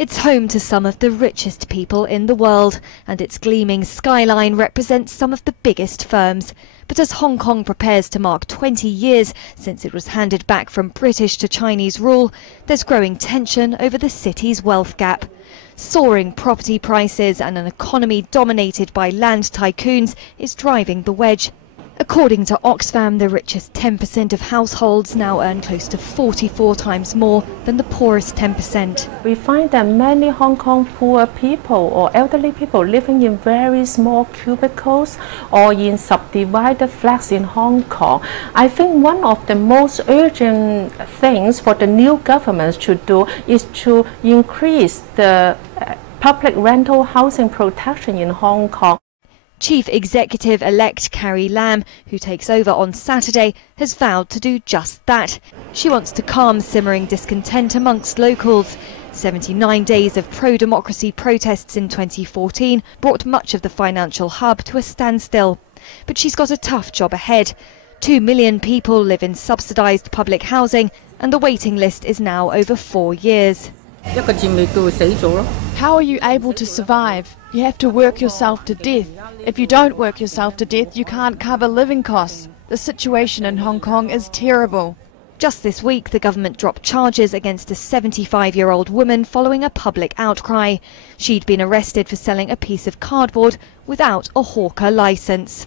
It's home to some of the richest people in the world, and its gleaming skyline represents some of the biggest firms. But as Hong Kong prepares to mark 20 years since it was handed back from British to Chinese rule, there's growing tension over the city's wealth gap. Soaring property prices and an economy dominated by land tycoons is driving the wedge. According to Oxfam, the richest 10% of households now earn close to 44 times more than the poorest 10%. We find that many Hong Kong poor people or elderly people living in very small cubicles or in subdivided flats in Hong Kong. I think one of the most urgent things for the new government to do is to increase the public rental housing protection in Hong Kong. Chief Executive-elect Carrie Lam, who takes over on Saturday, has vowed to do just that. She wants to calm simmering discontent amongst locals. 79 days of pro-democracy protests in 2014 brought much of the financial hub to a standstill. But she's got a tough job ahead. 2 million people live in subsidised public housing, and the waiting list is now over 4 years. How are you able to survive? You have to work yourself to death. If you don't work yourself to death, you can't cover living costs. The situation in Hong Kong is terrible. Just this week, the government dropped charges against a 75-year-old woman following a public outcry. She'd been arrested for selling a piece of cardboard without a hawker licence.